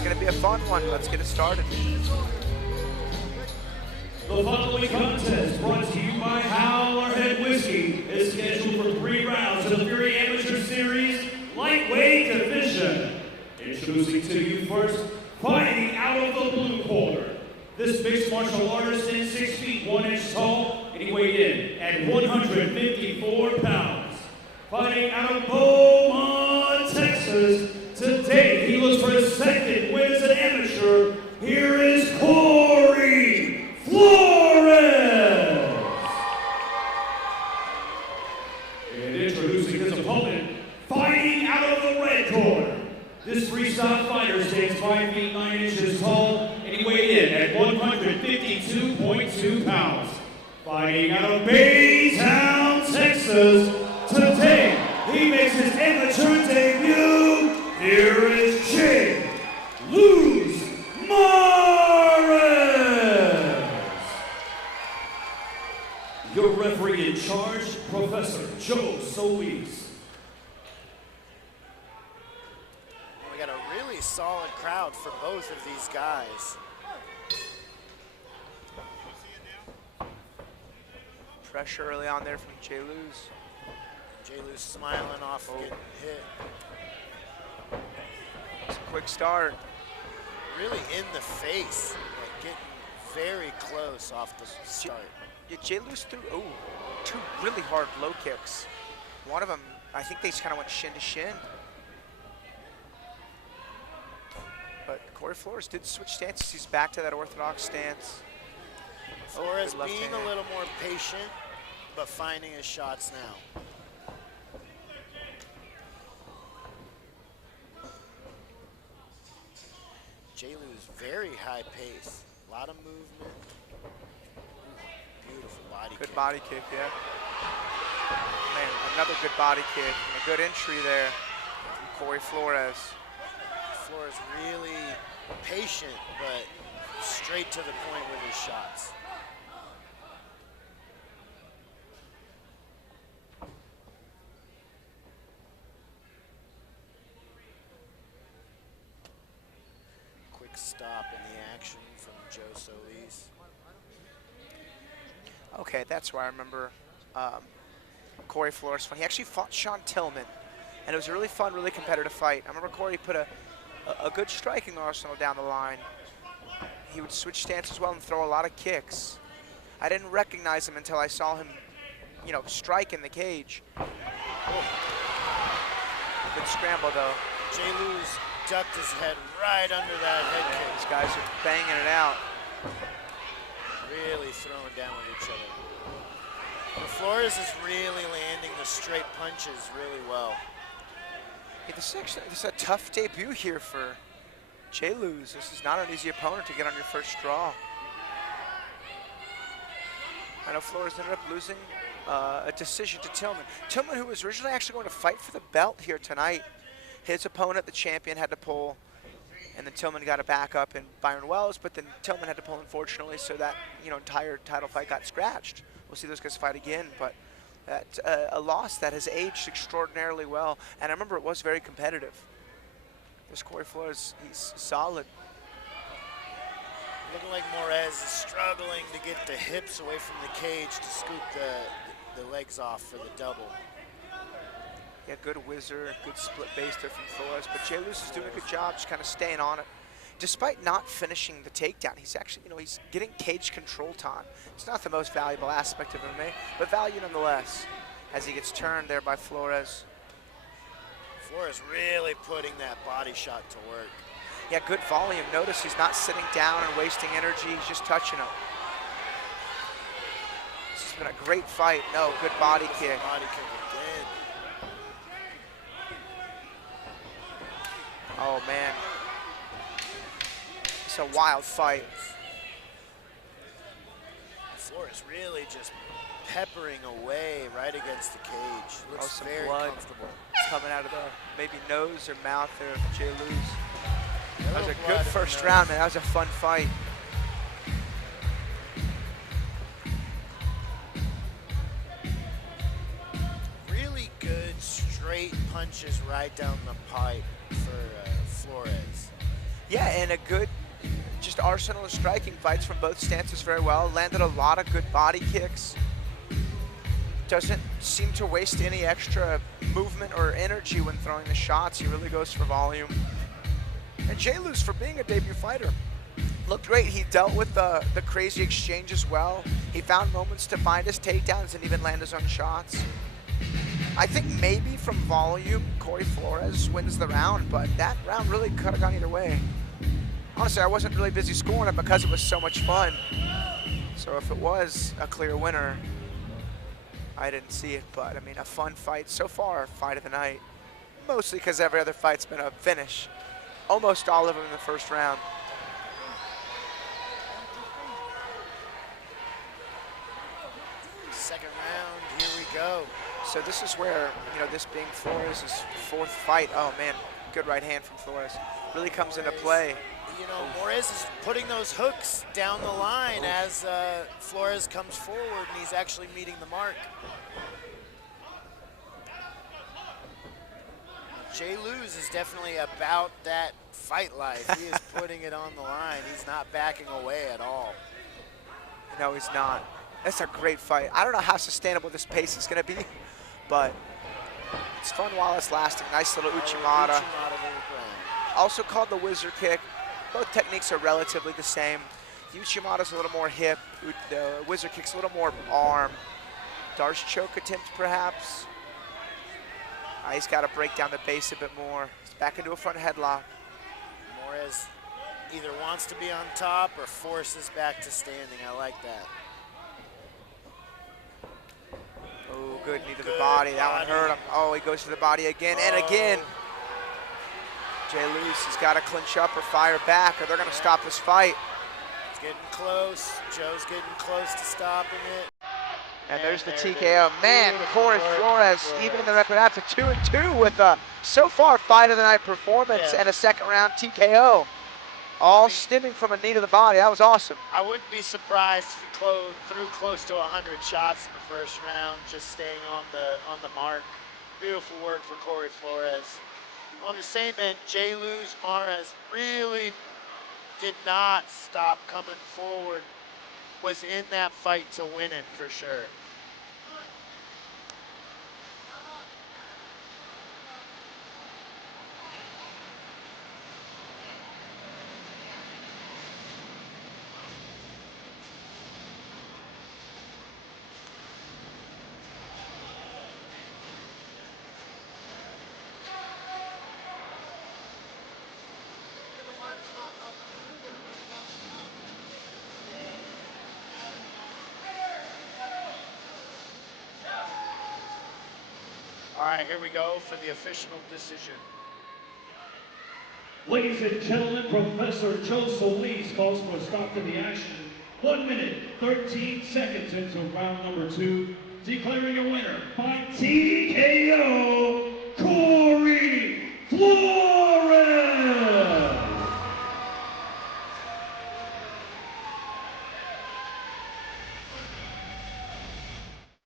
is going to be a fun one. Let's get it started. The following contest, brought to you by Howlerhead Whiskey, is scheduled for 3 rounds of the Fury Amateur Series Lightweight Division. Introducing to you first, fighting out of the blue corner. This mixed martial artist is 6 feet 1 inch tall, and he weighed in at 154 pounds. Fighting out of Beaumont, Texas, today he looks for his 2nd win as an amateur. Here is Corey Flores. And introducing his opponent, fighting out of the red corner. This freestyle fighter stands 5 feet 9 inches tall, and he weighed in at 152.2 pounds. Fighting out of Baytown, Texas, today he makes his amateur debut. Here is Jay Luz Mares. Your referee in charge, Professor Joe Solis. We got a really solid crowd for both of these guys. Pressure early on there from Jay Luz. Jay Luz smiling off getting hit. It's a quick start. Really in the face, like getting very close off the start. Yeah, Jay Luz threw 2 really hard low kicks. One of them, I think they just kind of went shin to shin. But Corey Flores did switch stances. He's back to that orthodox stance. Flores being a little more patient, but finding his shots now. Jay Luz, very high pace, a lot of movement. Beautiful body kick. Good body kick, yeah. Man, another good body kick and a good entry there from Corey Flores. Flores really patient, but straight to the point with his shots. Quick stop in the action from Joe Solis. Okay, that's where I remember Corey Flores when he actually fought Sean Tillman, and it was a really fun, really competitive fight. I remember Corey put a good striking arsenal down the line. He would switch stance as well and throw a lot of kicks. I didn't recognize him until I saw him, you know, strike in the cage. Oh. Good scramble though. Jay Luz ducked his head right under that head kick. These guys are banging it out. Really throwing down with each other. And Flores is really landing the straight punches really well. Yeah, this is a tough debut here for Jay Luz. This is not an easy opponent to get on your first draw. I know Flores ended up losing a decision to Tillman. Tillman, who was originally actually going to fight for the belt here tonight, his opponent, the champion, had to pull, and then Tillman got a backup in Byron Wells, but then Tillman had to pull, unfortunately, so that entire title fight got scratched. We'll see those guys fight again, but that's a loss that has aged extraordinarily well, and I remember it was very competitive. This Corey Flores, he's solid. Looking like Moraes is struggling to get the hips away from the cage to scoop the legs off for the double. Yeah, good whizzer, good split base there from Flores, but Jay Luz is doing a good job just kind of staying on it. Despite not finishing the takedown, he's actually, he's getting cage control time. It's not the most valuable aspect of MMA, but value nonetheless, as he gets turned there by Flores. Flores really putting that body shot to work. Yeah, good volume. Notice he's not sitting down and wasting energy, he's just touching him. This has been a great fight. No, good body kick. Body kick again. Oh, man. It's a wild fight. Flores really just peppering away right against the cage. Looks some very blood comfortable. Coming out of the maybe nose or mouth there of Jay Luz. That was a blood good first round, man. That was a fun fight. Really good straight punches right down the pipe for Flores. Yeah, and a good just arsenal of striking, fights from both stances very well. Landed a lot of good body kicks. Doesn't seem to waste any extra movement or energy when throwing the shots. He really goes for volume. And Jay Luz, for being a debut fighter, looked great. He dealt with the crazy exchange as well. He found moments to find his takedowns and even land his own shots. I think maybe from volume, Corey Flores wins the round, but that round really could have gone either way. Honestly, I wasn't really busy scoring it because it was so much fun. So if it was a clear winner, I didn't see it, but I mean, a fun fight so far, fight of the night. Mostly because every other fight's been a finish. Almost all of them in the first round. Second round, here we go. So this is where, you know, this being Flores' fourth fight, oh man, good right hand from Flores. Really comes into play. You know, Morez is putting those hooks down the line as Flores comes forward, and he's actually meeting the mark. Jay Luz is definitely about that fight life. He is putting it on the line. He's not backing away at all. No, he's not. That's a great fight. I don't know how sustainable this pace is going to be, but it's fun while it's lasting. Nice little Uchimata. Also called the whizzer kick. Both techniques are relatively the same. The Uchimata's a little more hip. The whizzer kick's a little more arm. Darce choke attempt, perhaps. He's got to break down the base a bit more. He's back into a front headlock. Morez either wants to be on top or forces back to standing. I like that. Oh, good knee to the body. That one hurt him. Oh, he goes to the body again and again. Jay Luz has got to clinch up or fire back, or they're going to stop this fight. It's getting close. Joe's getting close to stopping it. And there's the TKO. Man, Corey Flores, even in the record after 2-2 with a, so far, fight of the night performance and a second round TKO. All stemming from a knee to the body. That was awesome. I wouldn't be surprised if he threw close to 100 shots in the first round, just staying on the mark. Beautiful work for Corey Flores. On the same end, Jay Luz Mares really did not stop coming forward. Was in that fight to win it for sure. All right, here we go for the official decision. Ladies and gentlemen, Professor Joe Solis calls for a stop to the action. 1 minute, 13 seconds into round number 2, declaring a winner by TKO, Corey Flores!